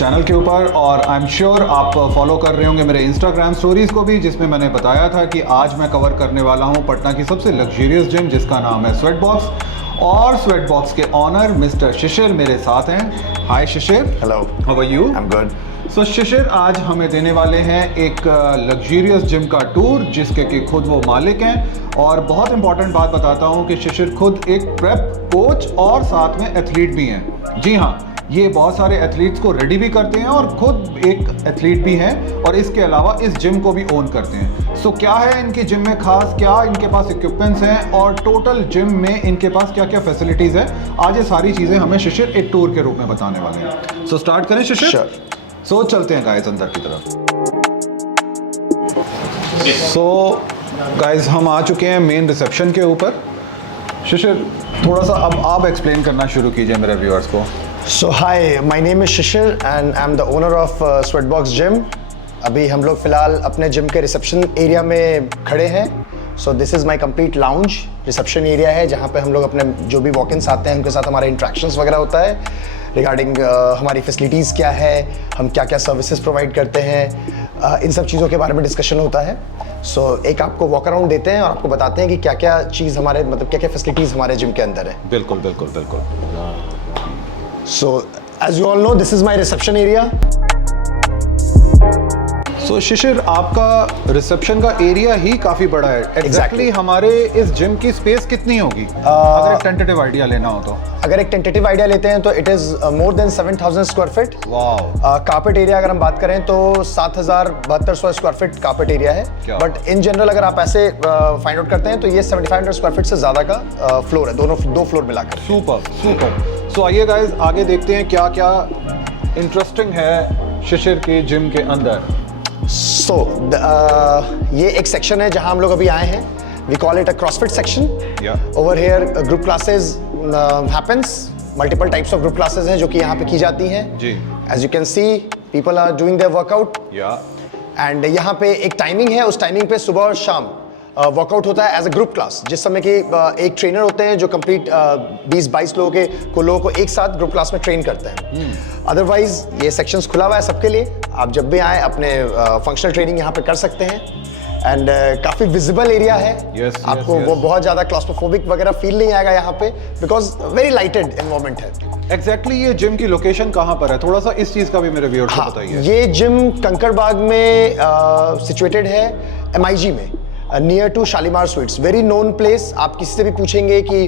Channel के ऊपर और आई एम श्योर आप फॉलो कर रहे होंगे मेरे इंस्टाग्राम स्टोरीज़ को भी, जिसमें मैंने बताया था कि आज मैं कवर करने वाला हूं पटना की सबसे लग्जरियस जिम जिसका नाम है स्वेटबॉक्स। और स्वेटबॉक्स के ऑनर मिस्टर शिशिर मेरे साथ हैं। Hi Shishir. Hello. How are you? I am good. So Shishir आज हमें देने वाले हैं एक लग्जरियस जिम का टूर जिसके कि खुद वो मालिक हैं। और बहुत इंपॉर्टेंट बात बताता हूं कि शिशिर खुद एक प्रेप कोच और साथ में एथलीट भी हैं। जी हाँ, ये बहुत सारे एथलीट्स को रेडी भी करते हैं और खुद एक एथलीट भी हैं और इसके अलावा इस जिम को भी ओन करते हैं। सो क्या है इनकी जिम में खास, क्या इनके पास इक्विपमेंट्स हैं और टोटल जिम में इनके पास क्या क्या फैसिलिटीज़ है, आज ये सारी चीज़ें हमें शिशिर एक टूर के रूप में बताने वाले हैं। सो स्टार्ट करें शिशिर? Sure. सो चलते हैं गाइस अंदर की तरफ। सो गाइस हम आ चुके हैं मेन रिसेप्शन के ऊपर। शिशिर थोड़ा सा अब आप एक्सप्लेन करना शुरू कीजिए मेरे व्यूअर्स को। So hi, my name is Shishir and I'm the owner of Sweatbox Gym. अभी हम लोग फिलहाल अपने जिम के रिसेप्शन एरिया में खड़े हैं। So this is my complete lounge, reception area है जहाँ पे हम लोग अपने जो भी वॉक-इन्स आते हैं उनके साथ हमारा इंट्रैक्शंस वगैरह होता है रिगार्डिंग हमारी फैसिलिटीज़ क्या है, हम क्या क्या सर्विसेज प्रोवाइड करते हैं, इन सब चीज़ों के बारे में डिस्कशन होता है। सो एक आपको वॉक अराउंड देते हैं और आपको बताते हैं कि क्या क्या चीज़ हमारे मतलब क्या क्या फैसिलिटीज़ हमारे जिम के अंदर है। बिल्कुल बिल्कुल बिल्कुल। So, as you all know, this is my reception area. सो शिशिर आपका रिसेप्शन का एरिया ही काफ़ी बड़ा है। एग्जैक्टली हमारे इस जिम की स्पेस कितनी होगी अगर एक टेंटेटिव आइडिया लेना हो तो? अगर एक टेंटेटिव आइडिया लेते हैं तो it is more than 7,000 square feet. Wow. Carpet area अगर हम बात करें तो 7,7200 स्क्वायर फीट कार्पेट एरिया है। बट इन जनरल अगर आप ऐसे फाइंड आउट करते हैं तो ये 7,500 स्क्वायर फीट से ज़्यादा का फ्लोर है, दो फ्लोर मिलाकर। Super super. सो आइए गाइस आगे देखते हैं क्या क्या इंटरेस्टिंग है शिशिर के जिम के अंदर। सो ये एक सेक्शन है जहां हम लोग अभी आए हैं। We call it a CrossFit section. Over here group classes happens, multiple types of group classes हैं जो कि यहाँ पे की जाती हैं। जी। As you can see people are doing their workout. And यहाँ पे एक टाइमिंग है, उस टाइमिंग पे सुबह और शाम वर्कआउट होता है एज अ ग्रुप क्लास, जिस समय कि एक ट्रेनर होते हैं जो कंप्लीट 20-22 लोगों को एक साथ ग्रुप क्लास में ट्रेन करते हैं। अदरवाइज ये सेक्शंस खुला हुआ है सबके लिए, आप जब भी आए अपने फंक्शनल ट्रेनिंग यहाँ पे कर सकते हैं। एंड काफ़ी विजिबल एरिया है। आपको वो बहुत ज़्यादा क्लॉस्ट्रोफोबिक वगैरह फील नहीं आएगा यहाँ पे, बिकॉज वेरी लाइटेड एनवायरनमेंट है। एग्जैक्टली ये जिम की लोकेशन कहाँ पर है, थोड़ा सा इस चीज़ का भी मेरे व्यूअर्स को बताइए। ये जिम कंकड़बाग में सिचुएटेड है, MIG में, near to Shalimar sweets, very known place. आप किसी से भी पूछेंगे कि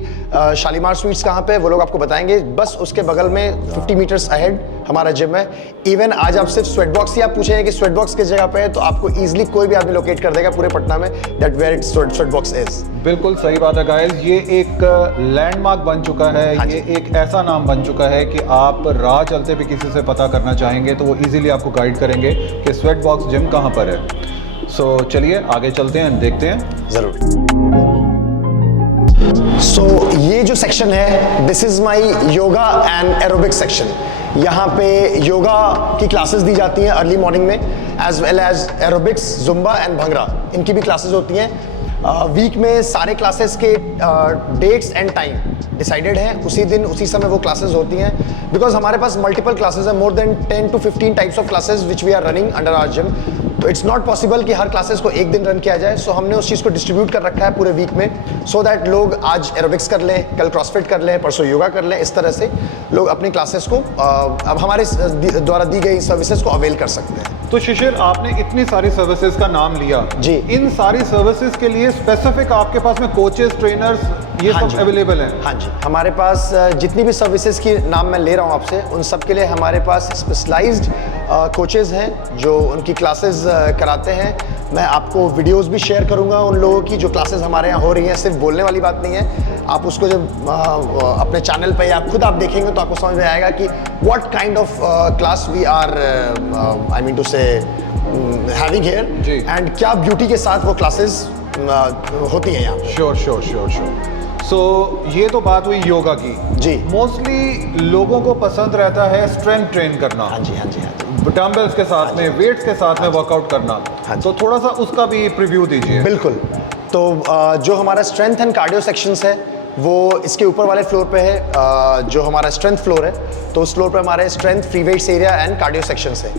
शालीमार स्वीट्स कहाँ पे, वो लोग आपको बताएंगे। बस उसके बगल में 50 मीटर्स अहेड हमारा जिम है। इवन आज आप सिर्फ स्वेटबॉक्स ही आप पूछेंगे कि स्वेटबॉक्स किस जगह पे है तो आपको इजीली कोई भी आदमी लोकेट कर देगा पूरे पटना में दैट वेयर इट्स स्वेटबॉक्स इज। बिल्कुल सही बात है गाइस, ये एक लैंडमार्क बन चुका है। ये एक ऐसा नाम बन चुका है कि आप राह चलते भी किसी से पता करना चाहेंगे तो वो इजीली आपको गाइड करेंगे कि स्वेटबॉक्स जिम कहाँ पर है। सो चलिए आगे चलते हैं, देखते हैं। जरूर। सो ये जो सेक्शन है, this is my yoga and aerobics section. यहाँ पे योगा की क्लासेस दी जाती हैं अर्ली मॉर्निंग में, as well as aerobics, Zumba and bhangra, इनकी भी क्लासेस होती हैं। वीक में सारे क्लासेस के डेट्स एंड टाइम डिसाइडेड हैं, उसी दिन उसी समय वो क्लासेस होती हैं। बिकॉज हमारे पास मल्टीपल क्लासेस हैं, more than 10 to 15 types of classes which we are running under our gym. तो इट्स नॉट पॉसिबल कि हर क्लासेस को एक दिन रन किया जाए। सो हमने उस चीज़ को डिस्ट्रीब्यूट कर रखा है पूरे वीक में, सो दैट लोग आज एरोबिक्स कर लें, कल क्रॉसफिट कर लें, परसों योगा कर लें। इस तरह से लोग अपनी क्लासेस को अब हमारे द्वारा दी गई सर्विसेज को अवेल कर सकते हैं। तो शिशिर आपने इतनी सारी सर्विसेज का नाम लिया जी, इन सारी सर्विसेज के लिए स्पेसिफिक आपके पास में कोचेस, ट्रेनर्स ये सब अवेलेबल हैं? हाँ जी, हमारे पास जितनी भी सर्विसेज की नाम मैं ले रहा हूँ आपसे, उन सब के लिए हमारे पास स्पेशलाइज्ड कोचेज़ हैं जो उनकी क्लासेस कराते हैं। मैं आपको वीडियोस भी शेयर करूंगा उन लोगों की जो क्लासेस हमारे यहाँ हो रही हैं। सिर्फ बोलने वाली बात नहीं है, आप उसको जब अपने चैनल पे या खुद आप देखेंगे तो आपको समझ में आएगा कि what kind of class we are I mean to say having here and क्या ब्यूटी के साथ वो क्लासेस होती हैं यहाँ। श्योर। सो ये तो बात हुई योगा की। जी। मोस्टली लोगों को पसंद रहता है स्ट्रेंथ ट्रेन करना। हाँ जी। डंबल्स के साथ में, वेट्स के साथ में वर्कआउट करना। तो थोड़ा सा उसका भी प्रीव्यू दीजिए। बिल्कुल। तो जो हमारा स्ट्रेंथ एंड कार्डियो सेक्शंस है वो इसके ऊपर वाले फ्लोर पे है, जो हमारा स्ट्रेंथ फ्लोर है। तो उस फ्लोर पे हमारे strength, free weights area and cardio sections है,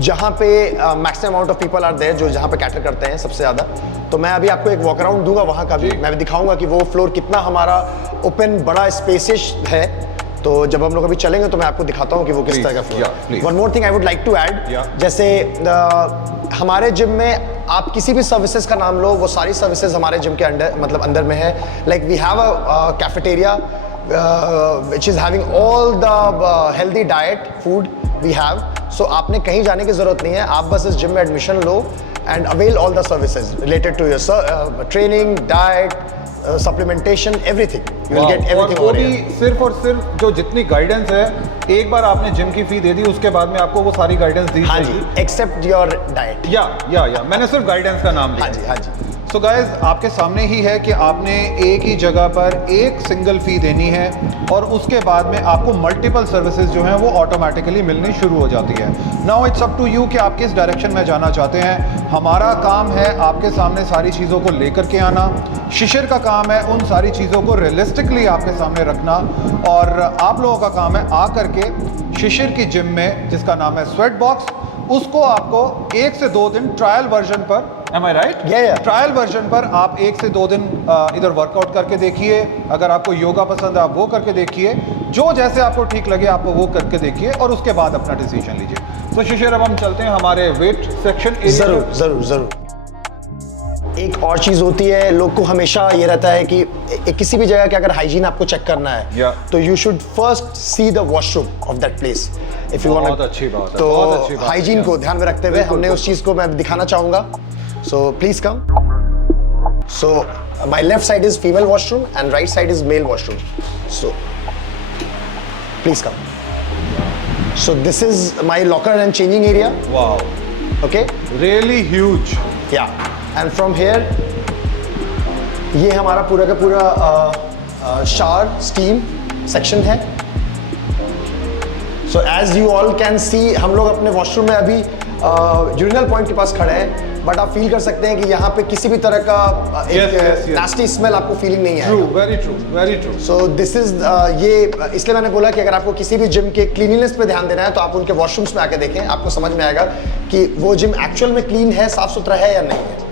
जहाँ पे maximum amount of people are there, जो जहाँ पे कैटर करते हैं सबसे ज़्यादा। तो मैं अभी आपको एक वॉक अराउंड दूंगा वहाँ का भी, मैं भी दिखाऊंगा कि वो फ्लोर कितना हमारा ओपन, बड़ा, स्पेसियस है। तो जब हम लोग अभी चलेंगे तो मैं आपको दिखाता हूँ कि वो किस तरह का floor. One more thing I would like to add, जैसे हमारे जिम में आप किसी भी सर्विसेज का नाम लो, वो सारी सर्विसेज हमारे जिम के अंदर में है। Like we have a cafeteria which is having all the healthy diet food we have. So आपने कहीं जाने की जरूरत नहीं है, आप बस इस जिम में admission low and avail all the services related to your training, diet, supplementation, everything. You will get everything over here. सिर्फ और सिर्फ जो जितनी गाइडेंस है, एक बार आपने जिम की फी दे दी, उसके बाद में आपको वो सारी गाइडेंस दी हाँ जी, except your diet. या मैंने सिर्फ गाइडेंस का नाम लिया। हाँ जी। सो गाइज, आपके सामने ही है कि आपने एक ही जगह पर एक सिंगल फी देनी है और उसके बाद में आपको मल्टीपल सर्विसेज जो हैं वो ऑटोमेटिकली मिलनी शुरू हो जाती है। Now it's up to you कि आप किस डायरेक्शन में जाना चाहते हैं। हमारा काम है आपके सामने सारी चीज़ों को लेकर के आना, शिशिर का काम है उन सारी चीज़ों को रियलिस्टिकली आपके सामने रखना, और आप लोगों का काम है आकर के शिशिर की जिम में, जिसका नाम है स्वेट बॉक्स, उसको आपको 1 से 2 दिन ट्रायल वर्जन पर, am I right? Yeah. Trial version पर आप 1 से 2 दिन इधर वर्कआउट करके देखिए। अगर आपको योगा पसंद है आप वो करके देखिए, जो जैसे आपको ठीक लगे आप वो करके देखिए और उसके बाद अपना डिसीजन लीजिए। तो शिशिर, अब हम चलते हैं हमारे वेट सेक्शन एरिया। जरूर। एक और चीज होती है, लोग को हमेशा ये रहता है कि किसी भी जगह के अगर हाइजीन आपको चेक करना है तो you should first see the washroom of that place if you want. बहुत अच्छी बात है। तो हाइजीन को ध्यान में रखते हुए हमने उस चीज को मैं दिखाना चाहूंगा। So please come. So my left side is female washroom and right side is male washroom. So please come. So this is my locker and changing area. Wow, okay, really huge. Yeah and from here ये हमारा पूरा का पूरा shower steam section है। So as you all can see, हम लोग अपने washroom में अभी यूरिनल पॉइंट के पास खड़े हैं, बट आप फील कर सकते हैं कि यहाँ पे किसी भी तरह का एक नास्टी स्मेल आपको फीलिंग नहीं है। Very true. So this is ये इसलिए मैंने बोला कि अगर आपको किसी भी जिम के क्लीनिनेस पे ध्यान देना है तो आप उनके वॉशरूम्स में आके देखें, आपको समझ में आएगा कि वो जिम एक्चुअल में क्लीन है, साफ सुथरा है या नहीं है।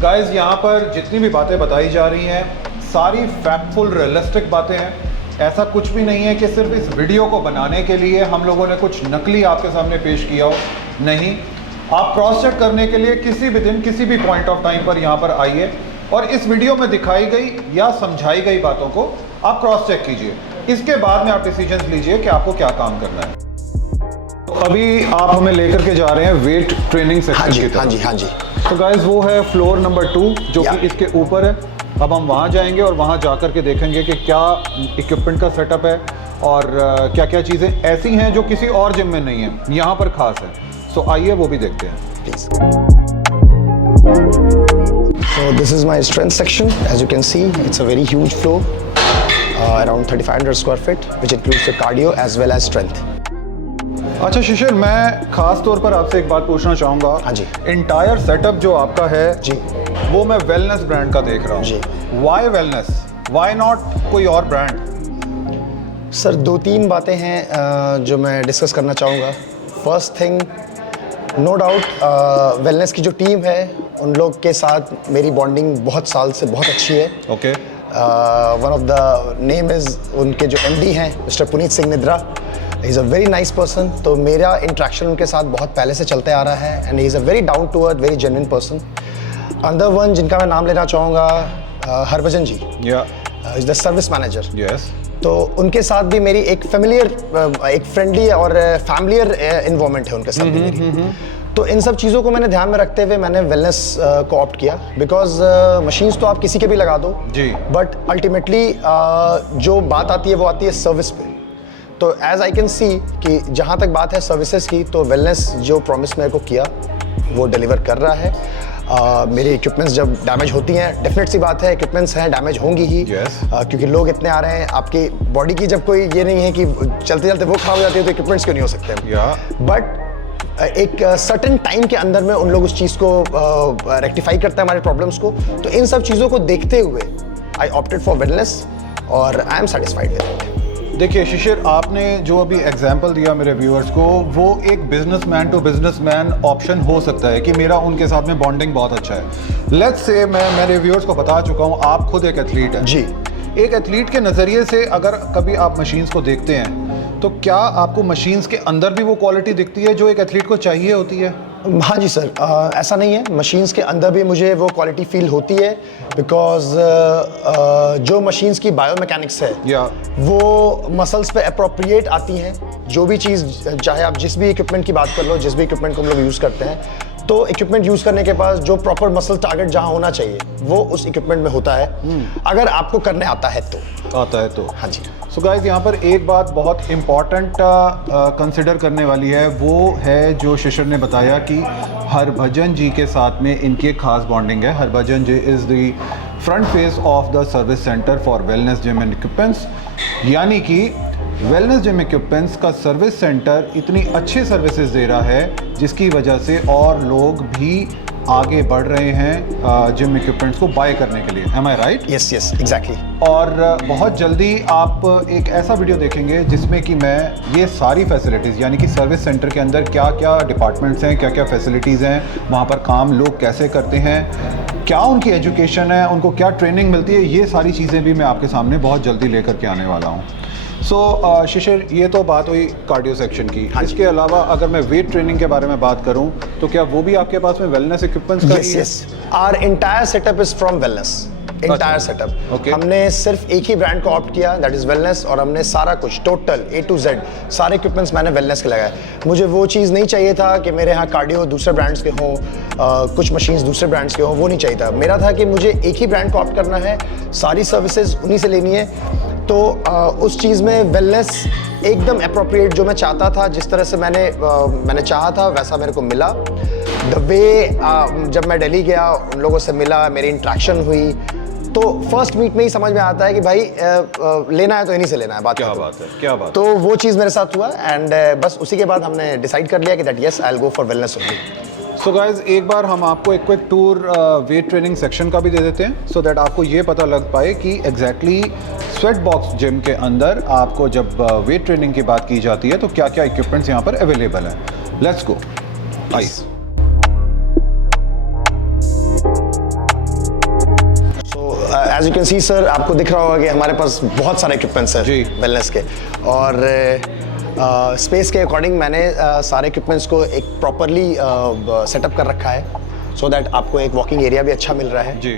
गाइज, यहाँ पर जितनी भी बातें बताई जा रही हैं सारी फैक्टफुल रियलिस्टिक बातें हैं। ऐसा कुछ भी नहीं है कि सिर्फ इस वीडियो को बनाने के लिए हम लोगों ने कुछ नकली आपके सामने पेश किया हो, नहीं। आप क्रॉस चेक करने के लिए किसी भी दिन किसी भी पॉइंट ऑफ टाइम पर यहाँ पर आइए और इस वीडियो में दिखाई गई या समझाई गई बातों को आप क्रॉस चेक कीजिए। इसके बाद में आप डिसीजंस लीजिए कि आपको क्या काम करना है। तो अभी आप हमें लेकर के जा रहे हैं वेट ट्रेनिंग सेक्शन की तरफ। हाँ जी। तो गाइज, वो है फ्लोर नंबर 2 जो कि इसके ऊपर है। अब हम वहाँ जाएंगे और वहाँ जा कर के देखेंगे कि क्या इक्विपमेंट का सेटअप है और क्या क्या चीज़ें ऐसी हैं जो किसी और जिम में नहीं है, यहाँ पर खास है। सो आइए वो भी देखते हैं please. So this is my strength section. As you can see, it's a very huge floor, around 3,500 square feet, which includes the cardio as well as strength. अच्छा शिशिर, मैं खास तौर पर आपसे एक बात पूछना चाहूँगा। हाँ जी। इंटायर सेटअप जो आपका है जी, वो मैं वेलनेस ब्रांड का देख रहा हूँ जी। वाई वेलनेस, वाई नॉट कोई और ब्रांड? सर 2-3 बातें हैं जो मैं डिस्कस करना चाहूँगा। First thing, no doubt wellness की जो टीम है उन लोग के साथ मेरी बॉन्डिंग बहुत साल से बहुत अच्छी है। Okay. One of the name is, उनके जो MD हैं मिस्टर पुनीत सिंह निद्रा, ही is a very nice person. तो मेरा इंट्रैक्शन उनके साथ बहुत पहले से चलते आ रहा है and he is a very down to earth, very genuine person. अंदर वन जिनका मैं नाम लेना चाहूँगा, Harbhajan ji, is the service manager. Yes. तो उनके साथ भी मेरी एक फेमिलियर, एक फ्रेंडली और फैमिलियर इन्वॉल्वमेंट है उनके साथ भी मेरी। तो इन सब चीज़ों को मैंने ध्यान में रखते हुए मैंने वेलनेस को ऑप्ट किया, बिकॉज मशीन्स तो आप किसी के भी लगा दो जी, बट अल्टीमेटली जो बात आती है वो आती है सर्विस पे। तो एज आई कैन सी कि जहाँ तक बात है सर्विसेज की, तो वेलनेस जो प्रॉमिस मेरे को किया वो डिलीवर कर रहा है। मेरी इक्विपमेंट्स जब डैमेज होती हैं, डेफिनेट सी बात है इक्विपमेंट्स हैं, डैमेज होंगी ही। क्योंकि लोग इतने आ रहे हैं, आपकी बॉडी की जब कोई ये नहीं है कि चलते चलते वो खराब हो जाती है तो इक्विपमेंट्स क्यों नहीं हो सकते। बट एक सर्टेन टाइम के अंदर में उन लोग उस चीज़ को रेक्टिफाई करते हैं हमारे प्रॉब्लम्स को। तो इन सब चीज़ों को देखते हुए आई ऑप्टेड फॉर वेलनेस और I am satisfied with it. देखिए शिशिर, आपने जो अभी एग्जांपल दिया मेरे व्यूअर्स को, वो एक बिजनेसमैन टू बिजनेसमैन ऑप्शन हो सकता है कि मेरा उनके साथ में बॉन्डिंग बहुत अच्छा है। लेट्स से मैं मेरे व्यूअर्स को बता चुका हूँ आप खुद एक एथलीट हैं। जी। एक एथलीट के नज़रिए से अगर कभी आप मशीन्स को देखते हैं तो क्या आपको मशीन्स के अंदर भी वो क्वालिटी दिखती है जो एक एथलीट को चाहिए होती है? हाँ जी सर, ऐसा नहीं है, मशीन्स के अंदर भी मुझे वो क्वालिटी फील होती है बिकॉज जो मशीन्स की बायोमैकेनिक्स है वो मसल्स पे अप्रोप्रिएट आती हैं। जो भी चीज़, चाहे आप जिस भी इक्विपमेंट की बात कर लो, जिस भी इक्विपमेंट को हम लोग यूज़ करते हैं, तो इक्विपमेंट यूज़ करने के पास जो प्रॉपर मसल टारगेट जहाँ होना चाहिए वो उस इक्विपमेंट में होता है, अगर आपको करने आता है तो। हाँ जी। सो गाइस, यहाँ पर एक बात बहुत इम्पॉर्टेंट कंसिडर करने वाली है, वो है जो शिशिर ने बताया कि हरभजन जी के साथ में इनकी एक खास बॉन्डिंग है। Harbhajan ji is the front face of the service centre for wellness gym and equipments, यानी कि वेलनेस जिम इक्विपमेंट्स का सर्विस सेंटर इतनी अच्छी सर्विसेज दे रहा है जिसकी वजह से और लोग भी आगे बढ़ रहे हैं जिम इक्विपमेंट्स को बाय करने के लिए। एम आई राइट? Yes yes, exactly. और बहुत जल्दी आप एक ऐसा वीडियो देखेंगे जिसमें कि मैं ये सारी फैसिलिटीज़, यानी कि सर्विस सेंटर के अंदर क्या क्या डिपार्टमेंट्स हैं, क्या क्या फैसिलिटीज़ हैं, वहाँ पर काम लोग कैसे करते हैं, क्या उनकी एजुकेशन है, उनको क्या ट्रेनिंग मिलती है, ये सारी चीज़ें भी मैं आपके सामने बहुत जल्दी लेकर के आने वाला हूँ। सो शिशिर, ये तो बात हुई कार्डियो सेक्शन की। इसके अलावा अगर मैं वेट ट्रेनिंग के बारे में बात करूं तो क्या वो भी आपके पास में वेलनेस इक्विपमेंट्स का ही है? Yes, our entire setup is from Wellness, entire setup. Okay. हमने सिर्फ एक ही ब्रांड को ऑप्ट किया, दैट इज वेलनेस, और हमने सारा कुछ टोटल A to Z सारे इक्विपमेंट्स मैंने वेलनेस के लगाए। मुझे वो चीज़ नहीं चाहिए था कि मेरे यहाँ कार्डियो दूसरे ब्रांड्स के हों, कुछ मशीन्स दूसरे ब्रांड्स के हों, वो नहीं चाहिए था। मेरा था कि मुझे एक ही ब्रांड को ऑप्ट करना है, सारी सर्विसेज उन्हीं से लेनी है। तो उस चीज़ में वेलनेस एकदम अप्रोप्रिएट, जो मैं चाहता था, जिस तरह से मैंने चाहा था वैसा मेरे को मिला। द वे जब मैं दिल्ली गया, उन लोगों से मिला, मेरी इंट्रैक्शन हुई, तो फर्स्ट मीट में ही समझ में आता है कि भाई लेना है तो इन्हीं से लेना है। क्या बात है, क्या बात। तो वो चीज़ मेरे साथ हुआ एंड बस उसी के बाद हमने डिसाइड कर लिया कि that yes, I will go for wellness only. So guys, एक बार हम आपको एक quick tour weight training section का भी दे देते हैं, सो दैट आपको ये पता लग पाए कि एग्जैक्टली स्वेट बॉक्स जिम के अंदर आपको जब वेट ट्रेनिंग की बात की जाती है तो क्या क्या इक्विपमेंट्स यहाँ पर अवेलेबल हैं। लेट्स गो, आइए। As you can see sir, आपको दिख रहा होगा कि हमारे पास बहुत सारे इक्विपमेंट्स हैं वेलनेस के, और स्पेस के अकॉर्डिंग मैंने सारे इक्विपमेंट्स को एक प्रॉपरली सेटअप कर रखा है, सो दैट आपको एक वॉकिंग एरिया भी अच्छा मिल रहा है। जी।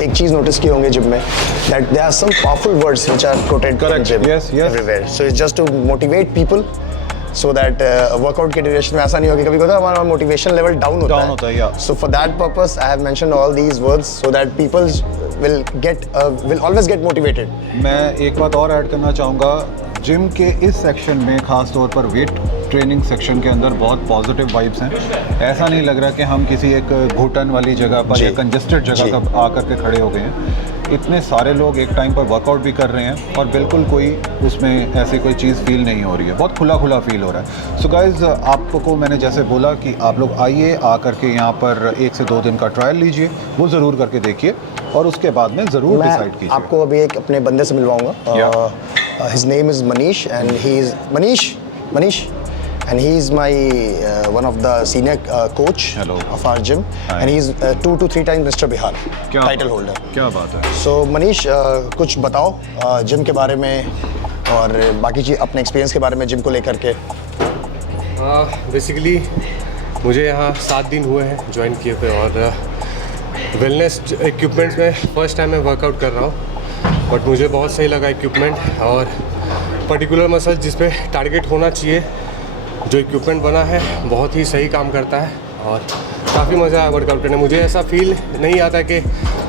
एक चीज नोटिस की होंगे जिम में, that there are some powerful words which are quoted in gym everywhere, so it's just to motivate people, so that workout के ड्यूरेशन में ऐसा नहीं होगा। कभी कभी हमारा मोटिवेशन लेवल डाउन होता है, so for that purpose I have mentioned all these words so that people will always get motivated। मैं एक बात और ऐड करना चाहूँगा, जिम के इस सेक्शन में खास तौर पर वेट ट्रेनिंग सेक्शन के अंदर बहुत पॉजिटिव वाइब्स हैं। ऐसा नहीं लग रहा कि हम किसी एक घुटन वाली जगह पर या कंजेस्टेड जगह पर आकर के खड़े हो गए हैं। इतने सारे लोग एक टाइम पर वर्कआउट भी कर रहे हैं और बिल्कुल कोई उसमें ऐसी कोई चीज़ फील नहीं हो रही है, बहुत खुला खुला फील हो रहा है। सो गाइज़, आपको मैंने जैसे बोला कि आप लोग आइए, आकर के यहाँ पर 1 से 2 दिन का ट्रायल लीजिए, वो ज़रूर करके देखिए और उसके बाद में ज़रूर डिसाइड कीजिए। आपको अभी एक अपने बंदे से मिलवाऊंगा, his name is Manish and he is Manish and he is my one of the senior coach of our gym। Hi। And he is 2 to 3 times Mr. Bihar title holder। क्या बात है। So मनीष, कुछ बताओ जिम के बारे में और बाकी चीज़, अपने एक्सपीरियंस के बारे में जिम को लेकर के। बेसिकली मुझे यहाँ 7 दिन हुए हैं ज्वाइन किए पे, और वेलनेस इक्विपमेंट्स में फर्स्ट टाइम मैं वर्कआउट कर रहा हूँ, बट मुझे बहुत सही लगा इक्विपमेंट, और पर्टिकुलर मसल जिस पे टारगेट होना चाहिए, जो इक्विपमेंट बना है बहुत ही सही काम करता है, और काफ़ी मज़ा आया वर्कआउट करने। मुझे ऐसा फील नहीं आता कि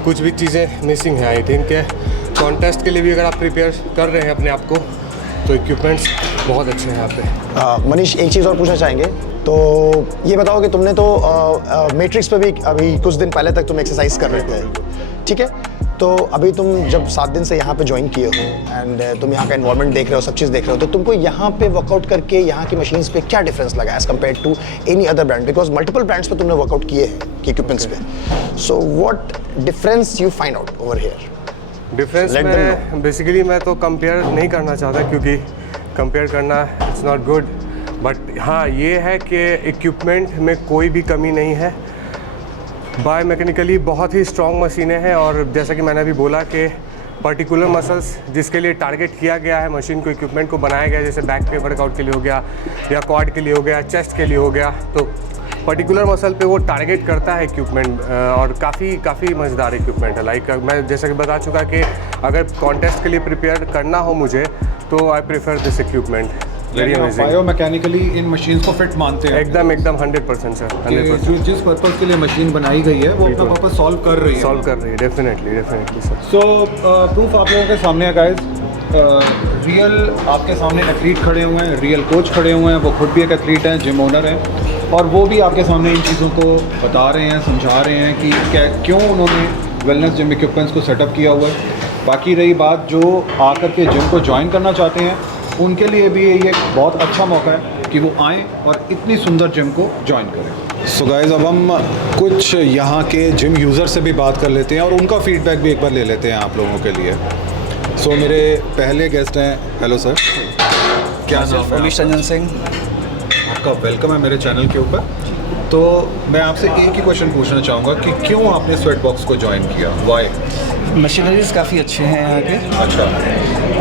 कुछ भी चीज़ें मिसिंग हैं। आई थिंक कॉन्टेस्ट के लिए भी अगर आप प्रिपेयर कर रहे हैं अपने आप को, तो इक्विपमेंट्स बहुत अच्छे हैं यहाँ पे। मनीष, एक चीज़ और पूछना चाहेंगे, तो ये बताओ कि तुमने तो मैट्रिक्स पे भी अभी कुछ दिन पहले तक तुम एक्सरसाइज कर रहे थे, ठीक है? तो अभी तुम जब 7 दिन से यहाँ पे ज्वाइन किए हो एंड तुम यहाँ का एनवायरनमेंट देख रहे हो, सब चीज़ देख रहे हो, तो तुमको यहाँ पे वर्कआउट करके यहाँ की मशीन्स पे क्या डिफरेंस लगा as compare to any other brand? Because multiple brands पे तुमने वर्कआउट किए हैं की इक्विपमेंट्स पे, so what difference you find out over here? Difference में बेसिकली मैं तो कंपेयर नहीं करना चाहता, क्योंकि कंपेयर करना इट्स नॉट गुड, बट हाँ ये है कि इक्विपमेंट में कोई भी कमी नहीं है। बाय मैकेनिकली बहुत ही स्ट्रॉन्ग मशीनें हैं, और जैसा कि मैंने अभी बोला कि पर्टिकुलर मसल्स जिसके लिए टारगेट किया गया है मशीन को, इक्विपमेंट को बनाया गया है, जैसे बैक पे वर्कआउट के लिए हो गया या क्वाड के लिए हो गया, चेस्ट के लिए हो गया, तो पर्टिकुलर मसल पे वो टारगेट करता है इक्विपमेंट, और काफ़ी मज़ेदार इक्विपमेंट है। लाइक मैं जैसा कि बता चुका कि अगर कॉन्टेस्ट के लिए प्रिपेयर करना हो मुझे, तो I prefer this equipment. Very amazing. Biomechanically इन मशीन्स को फिट मानते हैं? एकदम 100% सर, 100%। जिस पर्पस के लिए मशीन बनाई गई है वो अपना पर्पस सॉल्व कर रही है। Definitely sir. सो प्रूफ आप लोगों के सामने है गाइस, रियल आपके सामने एथलीट खड़े हुए हैं, रियल कोच खड़े हुए हैं, वो खुद भी एक एथलीट हैं, जिम ओनर हैं, और वो भी आपके सामने इन चीज़ों को बता रहे हैं, समझा रहे हैं कि क्यों उन्होंने वेलनेस जिम इक्विपमेंट्स को सेटअप किया हुआ है। बाकी रही बात जो आकर के जिम को ज्वाइन करना चाहते हैं, उनके लिए भी ये एक बहुत अच्छा मौका है कि वो आएँ और इतनी सुंदर जिम को ज्वाइन करें। सो गाइस, अब हम कुछ यहाँ के जिम यूज़र से भी बात कर लेते हैं और उनका फीडबैक भी एक बार ले लेते हैं आप लोगों के लिए। सो मेरे पहले गेस्ट हैं, हेलो सर, क्या नाम है? उमेश रंजन सिंह। आपका वेलकम है मेरे चैनल के ऊपर। तो मैं आपसे एक ही क्वेश्चन पूछना चाहूँगा कि क्यों आपने स्वेट बॉक्स को ज्वाइन किया, वाई? मशीनरीज काफ़ी अच्छे हैं यहाँ के, अच्छा,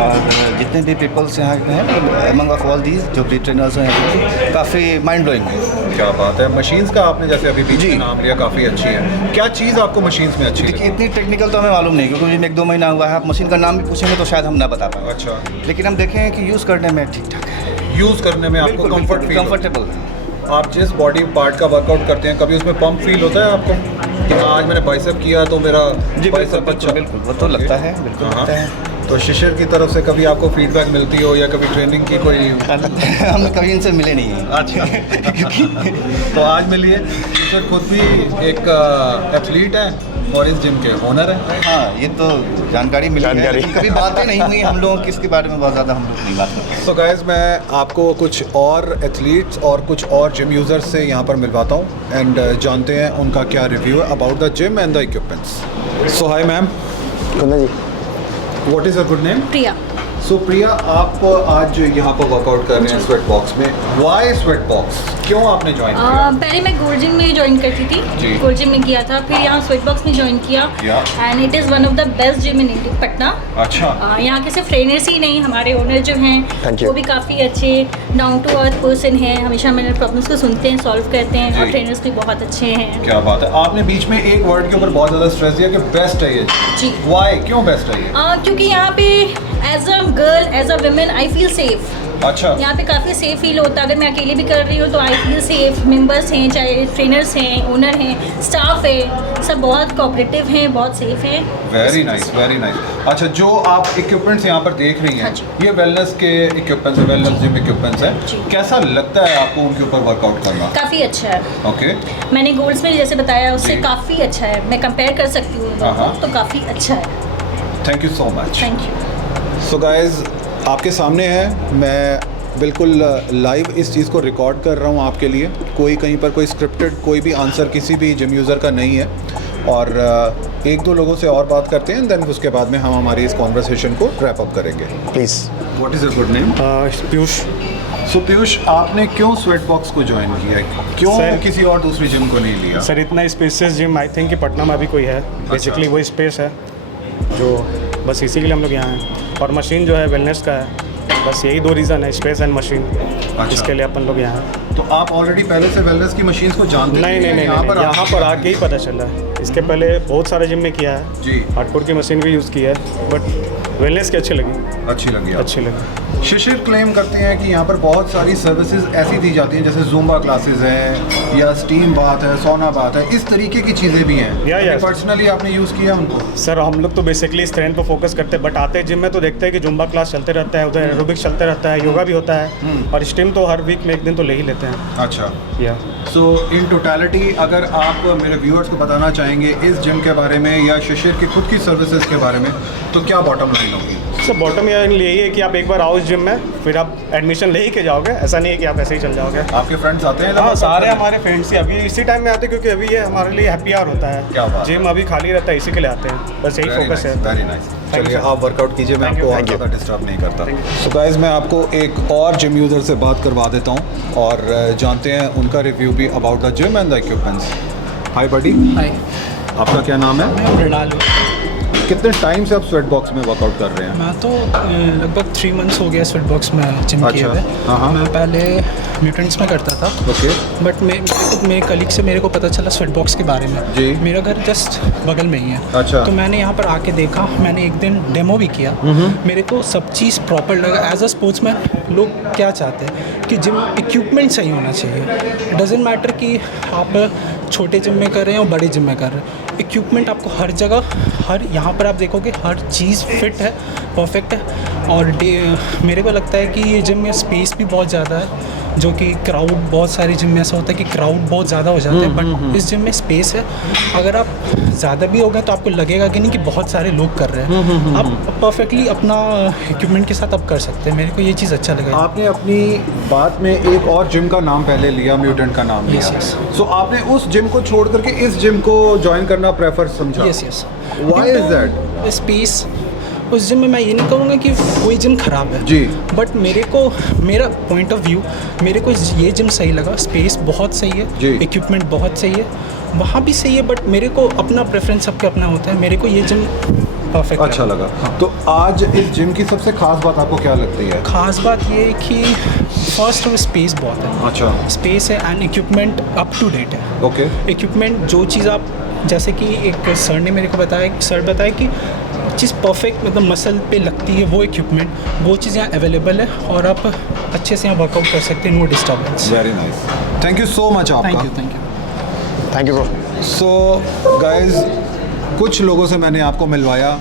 और जितने भी पीपल्स यहाँ के हैं, अमंग ऑफ ऑल दीज जो भी ट्रेनर्स हैं, काफ़ी माइंड ब्लोइंग है। क्या बात है। मशीन्स का आपने जैसे अभी बीच में नाम लिया, काफ़ी अच्छी है। क्या चीज़ आपको मशीन्स में अच्छी देखिए, लगी? इतनी टेक्निकल तो हमें मालूम नहीं, क्योंकि मुझे 1-2 महीना हुआ है। आप मशीन का नाम भी पूछेंगे तो शायद हम ना बता पाएँ। अच्छा, लेकिन हम देखें कि यूज़ करने में ठीक ठाक है, यूज़ करने में आपको कंफर्टेबल है। आप जिस बॉडी पार्ट का वर्कआउट करते हैं, कभी उसमें पंप फील होता है आपको कि हाँ आज मैंने बाइसेप किया तो मेरा बाइसेप अच्छा? बिल्कुल, वो तो लगता है, बिल्कुल लगता है। तो शिशिर की तरफ से कभी आपको फीडबैक मिलती हो या कभी ट्रेनिंग की कोई? हम कभी इनसे मिले नहीं हैं। अच्छा तो आज मिलिए। शिशिर खुद भी एक एथलीट है और इस जिम के ओनर है। हाँ, ये तो जानकारी मिली है, लेकिन कभी बातें नहीं हुई हम लोगों की इसके बारे में, बहुत ज़्यादा हम लोग नहीं बात करते। सो गाइस, मैं आपको कुछ और एथलीट्स और कुछ और जिम यूज़र्स से यहाँ पर मिलवाता हूँ एंड जानते हैं उनका क्या रिव्यू है about the gym and the equipments. So hi ma'am, जी, what is your good name? Priya. So Priya, आप आज यहाँ पर वर्कआउट कर रहे हैं स्वेट बॉक्स में, वाई स्वेट बॉक्स, क्यों आपने ज्वाइन किया? पहले मैं गोल्ड जिम में ज्वाइन करती जी। थी, गोल्ड जिम में किया था, फिर यहाँ स्वेट बॉक्स में ज्वाइन किया, and it is one of the best gym in Patna. अच्छा, यहाँ के सिर्फ ट्रेनर्स ही नहीं, हमारे ओनर जो हैं वो भी काफ़ी अच्छे डाउन टू अर्थ पर्सन हैं, हमेशा मेरे प्रॉब्लम्स को सुनते हैं, सॉल्व करते हैं, और ट्रेनर्स भी बहुत अच्छे हैं। क्या बात है। आपने बीच में एक वर्ड के ऊपर बहुत ज़्यादा स्ट्रेस दिया कि बेस्ट है ये जी। वाई, क्यों बेस्ट है ये? क्योंकि यहाँ पे as a girl, as a women, I feel safe. अच्छा, यहाँ पे काफ़ी सेफ फील होता है। अगर मैं अकेले भी कर रही हूँ तो आई फील सेफ। मेंबर्स हैं, चाहे ट्रेनर्स हैं, ओनर हैं, स्टाफ है, सब बहुत कोऑपरेटिव हैं, बहुत सेफ हैं। Very nice, very nice. अच्छा, जो आप इक्विपमेंट्स यहाँ पर देख रही हैं, हाँ जी। ये वेलनेस के इक्विपमेंट्स हैं, वेलनेस जिम इक्विपमेंट्स हैं। जी। कैसा लगता है आपको उनके ऊपर वर्कआउट करना? काफ़ी अच्छा है। ओके, मैंने गोल्ड्स में जैसे बताया उससे जी। काफ़ी अच्छा है, मैं कंपेयर कर सकती हूँ हाँ। तो काफ़ी अच्छा है। Thank you so much. Thank you. So guys, आपके सामने है, मैं बिल्कुल लाइव इस चीज़ को रिकॉर्ड कर रहा हूँ आपके लिए। कोई कहीं पर कोई स्क्रिप्टेड कोई भी आंसर किसी भी जिम यूज़र का नहीं है। और एक दो लोगों से और बात करते हैं, देन उसके बाद में हम हमारी इस कॉन्वर्सेशन को रैप अप करेंगे। Please. What is your good name? Piyush. So Piyush, आपने क्यों स्वेट बॉक्स को ज्वाइन किया है? क्यों किसी और दूसरी जिम को नहीं लिया? सर, इतना स्पेसियस जिम आई थिंक कि पटना में अभी कोई है। बेसिकली वो स्पेस है जो बस इसी के लिए हम लोग यहाँ हैं, और मशीन जो है वेलनेस का है। बस यही 2 रीज़न है, स्पेस एंड मशीन। इसके लिए अपन लोग यहाँ हैं। तो आप ऑलरेडी पहले से वेलनेस की मशीन्स को जानते हैं? नहीं, यहाँ पर आके ही पता चला है। इसके पहले बहुत सारे जिम में किया है जी। हार्डकोर की मशीन भी यूज़ की है, बट वेलनेस की अच्छी लगी, अच्छी लगी आपको? अच्छी लगी। शिशिर क्लेम करते हैं कि यहाँ पर बहुत सारी सर्विसेज ऐसी दी जाती हैं जैसे जुम्बा क्लासेस हैं या स्टीम बाथ है, सोना बाथ है, इस तरीके की चीज़ें भी हैं। या पर्सनली आपने यूज़ किया उनको? सर हम लोग तो बेसिकली स्ट्रेंथ पे फोकस करते हैं, बट आते हैं जिम में तो देखते हैं कि जुम्बा क्लास चलते रहता है, उधर एरोबिक्स चलते रहता है, योगा भी होता है, और स्टीम तो हर वीक में एक दिन तो ले ही लेते हैं। अच्छा। या सो इन टोटलिटी अगर आप मेरे व्यूअर्स को बताना चाहेंगे इस जिम के बारे में या शिशिर की खुद की सर्विसेज के बारे में, तो क्या बॉटम लाइन होगी? सर बॉटम यही है कि आप एक बार आओ इस जिम में, फिर आप एडमिशन ले ही के जाओगे, ऐसा नहीं है कि आप ऐसे ही चल जाओगे। आपके फ्रेंड्स आते हैं? हाँ, सारे हमारे फ्रेंड्स ही अभी इसी टाइम में आते हैं, क्योंकि अभी ये हमारे लिए हैप्पी आवर होता है। क्या बात है। जिम अभी खाली रहता है, इसी के लिए आते हैं, बस यही फोकस है। Very nice. Thank चलिए you, आप वर्कआउट कीजिए, मैं Thank you, आपको और thank you. ज़्यादा डिस्टर्ब नहीं करता। Thank you. सो गाइस, मैं आपको एक और जिम यूज़र से बात करवा देता हूँ और जानते हैं उनका रिव्यू भी about the gym and the equipments. Hi buddy. Hi, आपका क्या नाम है? मैं मृणाल हूँ। कितने टाइम से आप स्वेट बॉक्स में वर्कआउट कर रहे हैं? मैं तो लगभग 3 मंथ्स हो गया स्वेट बॉक्स में जिम किए हुए। हाँ। मैं पहले म्यूटेंट्स में करता था, ओके। बट मेरे कलीग से मेरे को पता चला स्वेट बॉक्स के बारे में। जी। मेरा घर जस्ट बगल में ही है। अच्छा। तो मैंने यहाँ पर आके देखा, मैंने एक दिन डेमो भी किया। मेरे को सब चीज़ प्रॉपर लगा। एज अ स्पोर्ट्समैन लोग क्या चाहते हैं कि जिम इक्विपमेंट सही होना चाहिए। इट डजेंट मैटर कि आप छोटे जिम में कर रहे हैं और बड़े जिम में कर रहे हैं, इक्विपमेंट आपको हर जगह, हर यहाँ पर आप देखोगे हर चीज़ फिट है, परफेक्ट है। और मेरे को लगता है कि ये जिम में स्पेस भी बहुत ज़्यादा है, जो कि क्राउड, बहुत सारी जिम में ऐसा होता है कि क्राउड बहुत ज़्यादा हो जाता है, बट इस जिम में स्पेस है। अगर आप ज़्यादा भी हो गए तो आपको लगेगा कि नहीं कि बहुत सारे लोग कर रहे हैं। आप परफेक्टली अपना इक्विपमेंट के साथ आप कर सकते हैं। मेरे को ये चीज़ अच्छा लगा। आपने अपनी बात में एक और जिम का नाम पहले लिया, म्यूटेंट का नाम लिया। Yes. सो आपने उस जिम को छोड़ करके इस जिम को ज्वाइन करना प्रेफर समझा? Yes. Why is that? Space उस जिम में, मैं ये नहीं कहूँगा कि कोई जिम ख़राब है जी, बट मेरा पॉइंट ऑफ व्यू, मेरे को ये जिम सही लगा। स्पेस बहुत सही है, जी। इक्विपमेंट बहुत सही है, वहाँ भी सही है, बट मेरे को अपना प्रेफरेंस सबके अपना होता है। मेरे को ये जिम परफेक्ट अच्छा लगा। तो आज इस जिम की सबसे खास बात आपको क्या लगती है? खास बात ये है कि फर्स्ट स्पेस बहुत है। अच्छा। स्पेस है and equipment up to date है। ओके। इक्विपमेंट जो चीज़ आप, जैसे कि एक सर ने मेरे को बताया कि चीज़ परफेक्ट मतलब मसल पे लगती है, वो इक्विपमेंट, वो चीज़ यहाँ अवेलेबल है और आप अच्छे से यहाँ वर्कआउट कर सकते हैं, no disturbance. Very nice, thank you so much आपका। Thank you bro. So guys, कुछ लोगों से मैंने आपको मिलवाया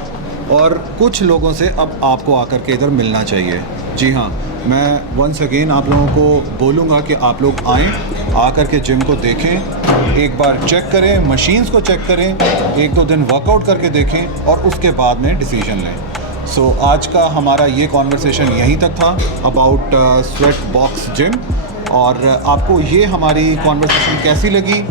और कुछ लोगों से अब आपको आकर के इधर मिलना चाहिए। जी हाँ, मैं वंस अगेन आप लोगों को बोलूँगा कि आप लोग आएँ, आकर के जिम को देखें, एक बार चेक करें, मशीन्स को चेक करें, 1-2 दिन वर्कआउट करके देखें और उसके बाद में डिसीजन लें। सो आज का हमारा ये कॉन्वर्सेशन यहीं तक था अबाउट स्वेट बॉक्स जिम। और आपको ये हमारी कॉन्वर्सेशन कैसी लगी?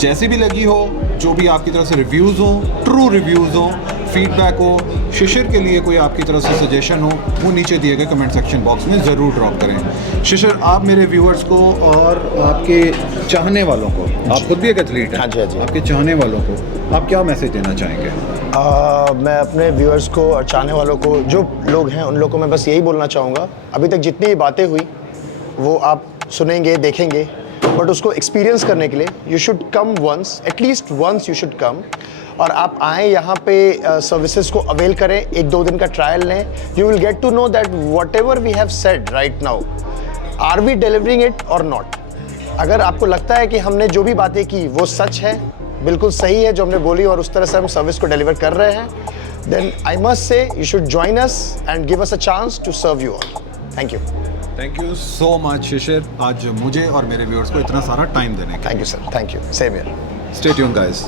जैसी भी लगी हो, जो भी आपकी तरफ से रिव्यूज़ हों, ट्रू रिव्यूज़ हों, फीडबैक हो, शिशिर के लिए कोई आपकी तरफ से सजेशन हो, वो नीचे दिए गए कमेंट सेक्शन बॉक्स में ज़रूर ड्रॉप करें। शिशिर, आप मेरे व्यूअर्स को और आपके चाहने वालों को, आप खुद भी एक एथलीट हैं, हाँ जी, हाँ जी। आपके चाहने वालों को आप क्या मैसेज देना चाहेंगे? मैं अपने व्यूअर्स को और चाहने वालों को, जो लोग हैं उन लोगों को मैं बस यही बोलना चाहूँगा, अभी तक जितनी भी बातें हुई वो आप सुनेंगे, देखेंगे, बट उसको एक्सपीरियंस करने के लिए you should come once, at least once you should come. और आप आएँ यहाँ पे सर्विसेज को अवेल करें, 1-2 दिन का ट्रायल लें। You will get to know that whatever we have said right now, are we delivering it or not. अगर आपको लगता है कि हमने जो भी बातें की वो सच है, बिल्कुल सही है जो हमने बोली और उस तरह से हम सर्विस को डिलीवर कर रहे हैं, then I must say you should join us and give us a chance to serve you all. Thank you. Thank you so much Shishir, आज मुझे और मेरे व्यूअर्स को इतना सारा टाइम देने का। Thank you sir, thank you, same here. Stay tuned guys.